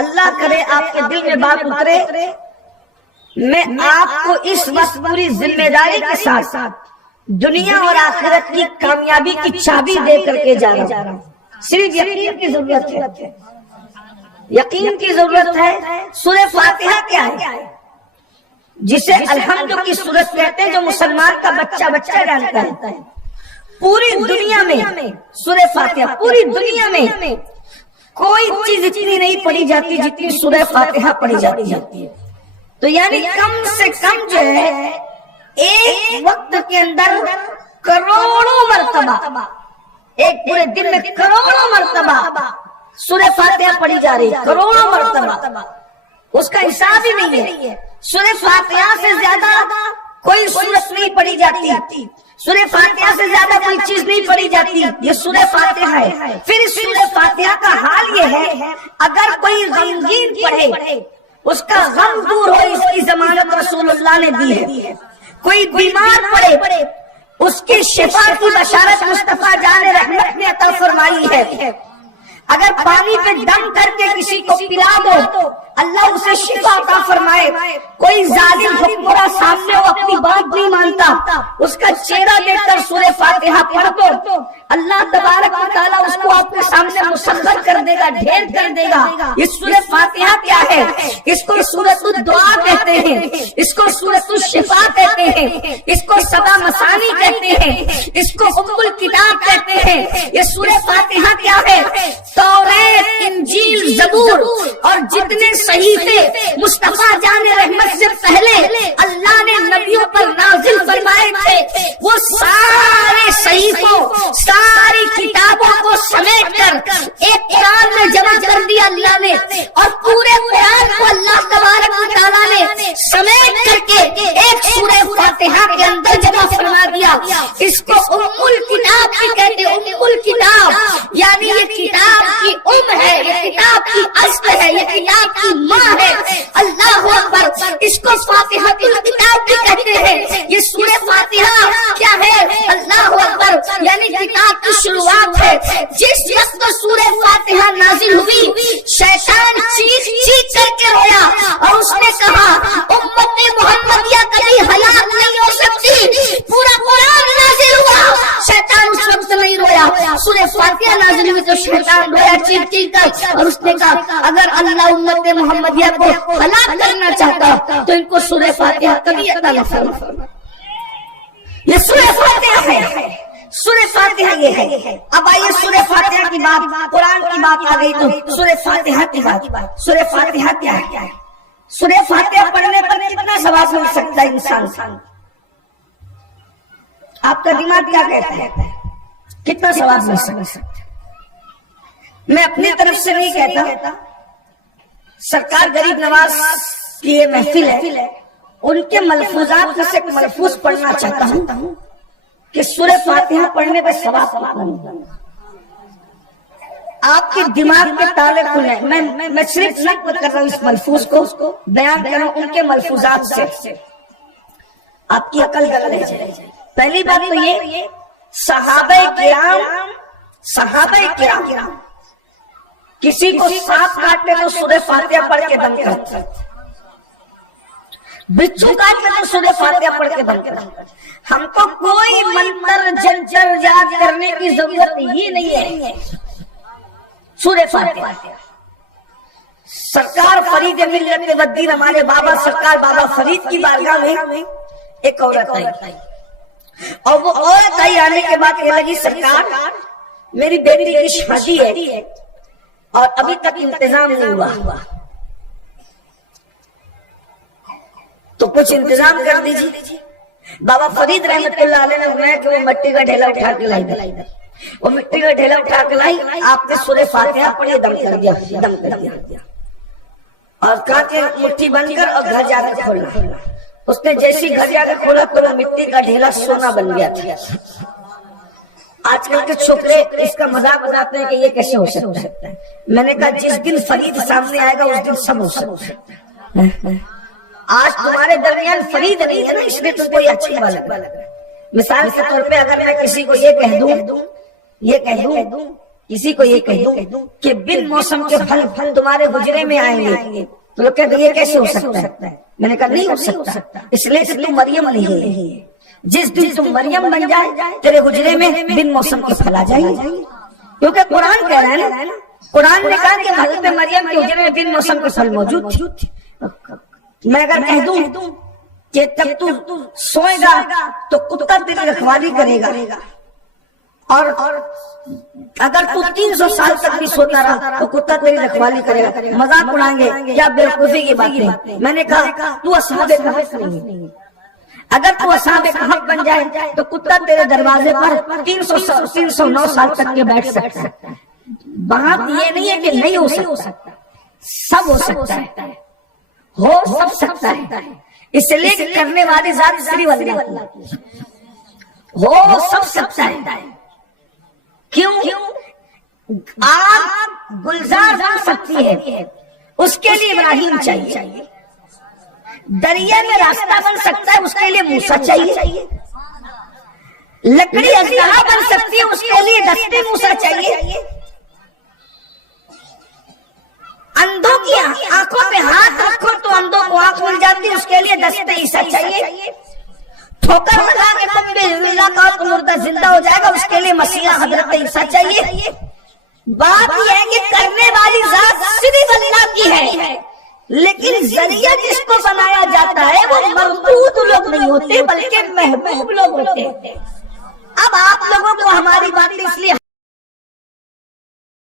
اللہ کرے آپ کے دل میں بات اترے، میں آپ کو اس وقت پوری ذمہ داری کے ساتھ دنیا اور آخرت کی کامیابی کی چابی دے کر کے جا رہا ہوں۔ صرف یقین کی ضرورت ہے، یقین کی ضرورت ہے۔ سورہ فاتحہ کیا ہے؟ جسے الحمد کی سورت کہتے ہیں، جو مسلمان کا بچہ بچہ جانتا ہے۔ پوری دنیا میں سورہ فاتحہ، پوری دنیا میں کوئی چیز اتنی نہیں پڑھی جاتی جتنی سورہ فاتحہ پڑھی جاتی ہے۔ تو یعنی کم سے کم جو ہے ایک وقت کے اندر کروڑوں مرتبہ، ایک پورے دن میں کروڑوں مرتبہ سورہ فاتحہ پڑھی جا رہی ہے، کروڑوں مرتبہ، اس کا حساب ہی نہیں ہے۔ سورہ فاتحہ سے زیادہ کوئی سورت نہیں پڑھی جاتی، سورہ فاتحہ سے زیادہ کوئی چیز نہیں پڑھی جاتی، یہ سورہ فاتحہ ہے۔ پھر اس سورہ فاتحہ کا حال یہ ہے، اگر کوئی غمگین پڑھے اس کا غم دور ہو، اس کی ضمانت رسول اللہ نے دی ہے۔ کوئی بیمار پڑے اس کی شفا کی بشارت مصطفیٰ جان رحمت نے عطا فرمائی ہے۔ اگر پانی پہ دم کر کے کسی کو پلا دو، اللہ اسے شفا عطا فرمائے۔ کوئی ظالم حکمراں سامنے ہو، اپنی بات نہیں مانتا، اس کا چہرہ دیکھ کر سورہ فاتحہ پڑھ دو، اللہ تبارک و تعالیٰ اس کو آپ کے سامنے مسخر کر دے گا، ڈھیر کر دے گا۔ یہ سورہ فاتحہ کیا ہے؟ اس کو سورۃ الدعا کہتے ہیں، اس کو سورۃ الشفا کہتے ہیں، اس کو سبا مثانی کہتے ہیں، اس کو ام الکتاب کہتے ہیں۔ یہ سورہ فاتحہ کیا ہے؟ توریت، انجیل، زبور اور جتنے صحیفے مصطفیٰ جان رحمت سے پہلے اللہ نے نبیوں پر نازل فرمائے تھے، وہ سارے صحیفوں، ساری کتابوں کو سمیٹ کر ایک قرآن میں جمع کر دیا اللہ نے، اور پورے قرآن کو اللہ تبارک و تعالیٰ نے سمیٹ کر کے ایک سورہ فاتحہ کے اندر جمع فرما دیا۔ اس کو ام الکتاب بھی کہتے ہیں، ام الکتاب یعنی یہ کتاب کی ہے، یہ کتاب کی اصل ہے، یہ کتاب کی ماں ہے۔ اللہ اکبر، اس کو فاتحہ کی کتاب بھی کہتے ہیں۔ یہ سورہ فاتحہ کیا ہے؟ اللہ اکبر، یعنی کتاب کی شروعات ہے۔ جس وقت سورہ فاتحہ نازل ہوئی، شیطان چیخ چیخ کر کے رویا اور اس نے کہا امت محمدیہ کبھی ہلاک نہیں ہو سکتی۔ پورا قرآن نازل ہوا، شیطان اس وقت نہیں رویا۔ سورہ فاتحہ نازل ہوئی تو شیطان رویا چیخ چیخ کر، اور اس نے کہا اگر اللہ امت محمدیہ کو ہلاک کرنا چاہتا تو ان کو سورہ فاتحہ کبھی عطا نہ فرمائے۔ یہ سورہ فاتحہ ہے، سورہ فاتحہ یہ ہے۔ اب آئیے سورہ فاتحہ کی بات، قرآن کی بات آ گئی تو سورہ فاتحہ کی بات۔ سورہ فاتحہ کیا ہے؟ سورہ فاتحہ پڑھنے پر کتنا ثواب مل سکتا ہے انسان؟ آپ کا دماغ کیا کہتا ہے؟ کتنا ثواب مل سکتا ہے؟ میں اپنی طرف سے نہیں کہتا، سرکار غریب نواز کی یہ محفل ہے، ان کے ملفوظات میں سے ایک ملفوظ پڑھنا چاہتا ہوں کہ سورہ فاتحہ پڑھنے پہ ثواب ملے۔ آپ کے دماغ کے تالے کھلے۔ میں صرف نقل کر رہا ہوں اس ملفوظ کو، بیان کر رہا ہوں ان کے ملفوظات سے، آپ کی عقل گل رہ جائے۔ پہلی بات تو یہ، صحابہ کرام کسی کو سانپ کاٹنے تو سورہ فاتحہ پڑھ کے دم کرتے، بچھو کاٹنے تو سورہ فاتحہ پڑھ کے دم کرتے۔ ہم کو کوئی منتر جنتر یاد کرنے کی ضرورت ہی نہیں ہے۔ سورہ فاتحہ، سرکار فرید ملت والدین ہمارے بابا سرکار بابا فرید کی بارگاہ میں ایک عورت آئی، اور وہ عورت آئی، آنے کے بعد کہنے لگی سرکار میری بیٹی کی شادی ہے اور ابھی تک انتظام نہیں ہوا، تو کچھ انتظام کر دیجیے۔ بابا فرید رحمت اللہ علیہ نے فرمایا کہ وہ مٹی کا ڈھیلا اٹھا کے لائی، وہ مٹی کا ڈھیلا اٹھا کے لائی، آپ نے سورہ فاتحہ پڑھی، دم کر دیا، اور کہا کہ مٹھی بن کر اور گھر جا کر کھولنا۔ اس نے جیسی گھر جا کر کھولا تو وہ مٹی کا ڈھیلا سونا بن گیا تھا۔ آج کل کے چھوکرے اس کا مذاق بناتے ہیں کہ یہ کیسے ہو سکتا ہے۔ میں نے کہا جس دن فرید سامنے آئے گا اس دن سب ہو سکتا ہے۔ آج تمہارے درمیان فرید نہیں ہے نا، اس لیے تم کو یہ اچھی بات لگ رہا ہے۔ مثال کے طور پہ اگر میں کسی کو یہ کہہ دوں کسی کو یہ کہہ دوں کہ بن موسم کے پھل تمہارے حجرے میں آئیں گے تو لوگ کہتے ہیں یہ کیسے ہو سکتا ہے؟ میں نے کہا نہیں ہو سکتا، اس لیے کہ تم مریم نہیں ہے، جس دن تم مریم بن جائے تیرے حجرے میں بن موسم کے پھل آ جائیں گے، کیونکہ قرآن کہہ رہا ہے نا، قرآن نے کہا کہ حضرت مریم کے حجرے میں بن موسم کے پھل موجود تھی۔ میں اگر کہہ دوں کہ جب تو سوئے گا تو کتا تیری رکھوالی کرے گا، اور اگر تو 300 سال تک بھی سوتا رہا تو کتا تیری رکھوالی کرے گا، مذاق اڑائیں گے کیا بیوقوفی کی باتیں۔ میں نے کہا تو اصحاب کہف نہیں، اگر تو اصحاب کہف بن جائے تو کتا تیرے دروازے پر 309 سال تک کے بیٹھ سکتا ہے۔ بات یہ نہیں ہے کہ نہیں ہو سکتا، سب ہو سکتا ہے، ہو سب سکتا ہے، اس لیے کہ کرنے والی ذات صرف اللہ کی ہو سب سکتا ہے۔ کیوں؟ آگ گلزار بن سکتی ہے، اس کے لیے ابراہیم چاہیے، دریا میں راستہ بن سکتا ہے، اس کے لیے موسیٰ چاہیے، لکڑی اژدہا بن سکتی ہے، اس کے لیے دستے موسیٰ چاہیے، اندھوں کی آنکھوں پہ ہاتھ رکھو تو اندھوں کو آنکھ مل جاتی ہے، اس کے لیے دستے عیسیٰ چاہیے، ٹھوکر لگا کے تم بے زمینہ کا تو مردہ زندہ ہو جائے گا، اس کے لیے مسیح حضرت عیسیٰ چاہیے۔ بات یہ ہے کہ کرنے والی ذات صرف اللہ کی ہے، لیکن ذریعہ جس کو بنایا جاتا ہے وہ مربوط لوگ نہیں ہوتے بلکہ محبوب لوگ ہوتے ہیں۔ اب آپ لوگوں کو ہماری باتیں اس لیے